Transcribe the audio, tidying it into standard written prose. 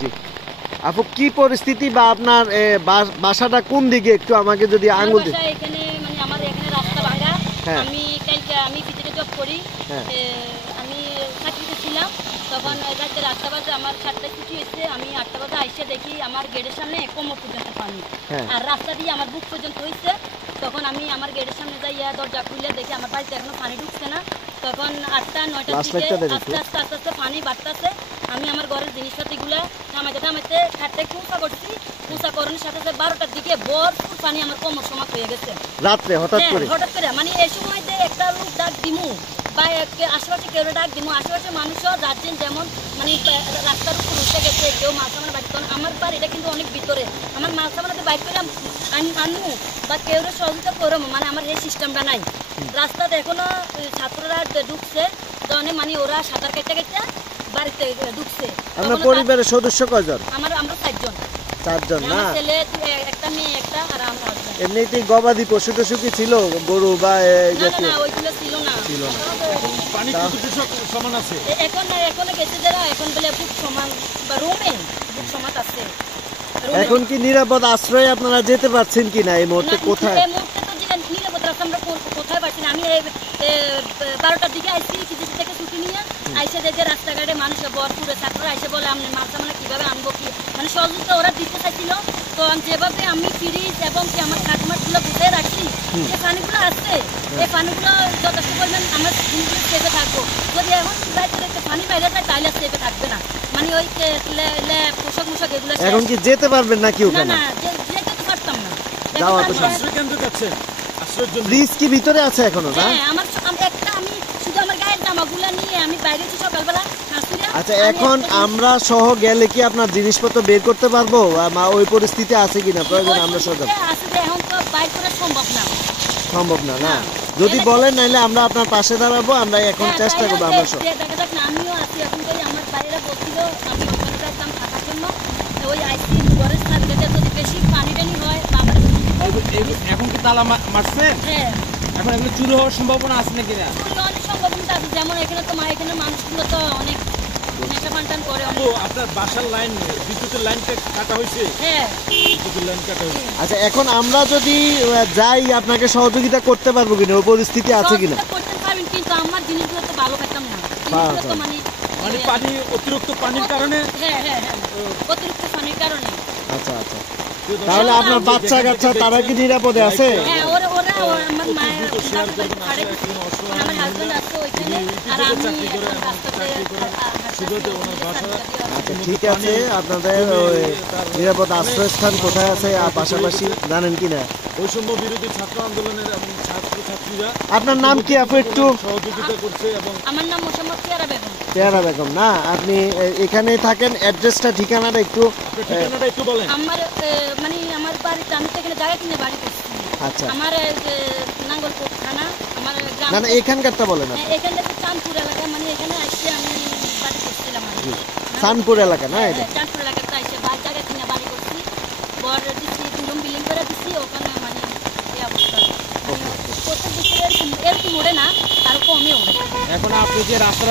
জি আপু কি পরিস্থিতি বা আপনার বাসাটা কোন দিকে একটু আমাকে যদি আঙ্গুল দিন। এখানে মানে আমার এখানে রাস্তা ভাঙা। হ্যাঁ আমি কালকে আমি ভিতরে জব করি। হ্যাঁ আমি চাকরিতে ছিলাম তখন রাতে 8টা বাজে আমার 7টায় ছুটি হয়েছে। আমি 8টা বাজে আইসে দেখি আমার গেটের সামনে কোমর পর্যন্ত পানি আর রাস্তা দিয়ে আমার বুক পর্যন্ত হয়েছে। তখন আমি আমার গেটের সামনে যাই দরজা খুলে দেখি আমার বাড়িতে এখনো পানি ঢুকছে না। তখন 8টা 9টার দিকে আস্তে আস্তে আস্তে আস্তে পানি বাড়তেছে। আমি আমার ঘরের জিনিসপাতিগুলো থামাইতে থামাইতে খাটতে কুচা করছি। কুচা করানোর সাথে সাথে 12টার দিকে ভরপুর পানি আমার কোমর সমাপ হয়ে গেছে রাত্রে হঠাৎ করে মানে এই সময়তে একটা লোক ডাক দিমু বা আশেপাশে কেউ ডাক দিমু আশেপাশে মানুষও যাচ্ছেন যেমন মানে রাস্তার উপর উঠে গেছে কেউ মালসামানা বাইক করেন। আমার বাড়ি এটা কিন্তু অনেক ভিতরে আমার মালসামানাতে বাইক করে আনমু বা কেউ সহযোগিতা করো মানে আমার এই সিস্টেমটা নাই। রাস্তাতে এখনো ছাত্ররা ঢুকছে মানে ওরা সাঁতার কেটে কেটে বাড়িতে ঢুকছে। আপনার পরিবারের সদস্য কয়জন? আমরা 4 জন। 4 জন না? ছেলে একটা মেয়ে একটা আর আমরা। এমনিতেই গবাদি পশু টশু কি ছিল গরু বা না ওইগুলো ছিল না। পানি কতটুকু সমান আছে এখন গেছে যারা এখন বলে ফুট সমান বা রুমে ফুট সমান আছে। এখন কি নিরাপদ আশ্রয়ে আপনারা যেতে পারছেন কিনা এই মুহূর্তে? কোথায় এই মুহূর্তে তো যেটা নিরাপদ রাস্তা আমরা কোথায় পাচ্ছি না। আমি 12টার দিকে আইসি কিছু থেকে ছুটি নিয়ে আইসে দেখে রাস্তাঘাটে মানুষ ভরপুরে ছাত্ররা আইসে বলে আপনি মালসামানা কীভাবে আনবো কি মানে সহযোগিতা ওরা দিতে চাইছিল। তো যেভাবে আমি ফ্রিজ এবং কি আমার খাটমাটগুলো বুঝে রাখছি যে পানিগুলো আসছে এই পানিগুলো যথেষ্ট পরিমাণ আমার জিনিসগুলো সেভে থাকবো। যদি এখন পানি বাইরে যায় তাহলে সেভে থাকবে না মানে ওই পোশাক মোশাক এগুলো এখন কি যেতে পারবেন নাকি ওখানে? না যেতে তো পারতাম না। ফ্রিজ কি ভিতরে আছে এখনো না? হ্যাঁ আমার একটা আমি শুধু আমার গায়ের জামাগুলো নিয়ে আমি বাইরে গেছি সকালবেলা। আচ্ছা এখন আমরা সহ গেলে কি আপনার জিনিসপত্র বের করতে পারবো? ওই পরিস্থিতি আছে কিনা প্রয়োজন আমরা সহযোগ এখন তো বাইর করা সম্ভব না না? যদি বলেন নাহলে আমরা আপনার পাশে দাঁড়াবো। আমরা এখন চেষ্টা করবো আমরা সব। দেখা যাক না আমিও আছি এখন তো আমার বাইরে বলছিল আমি ওখানে যাইতাম থাকার জন্য ওই আইসি ঘরের সাথে যদি বেশি পানি টানি হয় এখন কি তালা মারছে? হ্যাঁ এখন এগুলো চুরি হওয়ার সম্ভাবনা আছে নাকি না? অনেক সম্ভাবনা আছে যেমন এখানে তো এখানে মানুষগুলো তো অনেক নেশা পানটান করে। আপনার বাসার লাইন বিদ্যুতের লাইনটা কাটা হয়েছে? হ্যাঁ বিদ্যুতের লাইন কাটা হয়েছে। আচ্ছা এখন আমরা যদি যাই আপনাকে সহযোগিতা করতে পারবো কিনা? ওই পরিস্থিতি আছে কিনা? করতে পারবেন কিন্তু আমার জিনিসগুলো তো ভালো পেতাম না মানে পানি অতিরিক্ত পানির কারণে। হ্যাঁ অতিরিক্ত পানির কারণে। আচ্ছা আচ্ছা তাহলে আপনার বাচ্চা কাচ্চা তারা কি নিরাপদে আছে? হ্যাঁ ওরা আমার মায়ের আমার হাজবেন্ড আছে ওইখানে আর আমি আচ্ছা ঠিক আছে আপনাদের নিরাপদ আশ্রয়স্থান কোথায় আছে আর পাশাপাশি জানেন কিনা? বৈষম্য বিরোধী ছাত্র আন্দোলনের এবং ছাত্রছাত্রীরা। আপনার নাম কি আপু একটু? সহযোগিতা করছে এবং আমার নাম মোসাম্মদ পেয়ারা বেগম না? আপনি এখানে থাকেন অ্যাড্রেসটা ঠিকানাটা একটু বলেন। আমার মানে আমার বাড়িতে আমি তো এখানে জায়গা কিনে বাড়ি করছি। আচ্ছা আমার নাঙ্গলকোট থানা আমার গ্রাম না এখানকারটা বলেন। এখানে চাঁদপুর এলাকা মানে এখানে আসছে আমি বাড়ি করছিলাম চাঁদপুর এলাকা না? এটা চাঁদপুর এলাকাতে আসছে জায়গা কিনে বাড়ি করছি বড় দিচ্ছি দুলুম বিল্ডিং করে দিচ্ছি ওখানে মানে এই অবস্থা প্রত্যেক বছর এরকম ওড়ে না আর কমে ওড়ে। এখন আপনি যে রাস্তা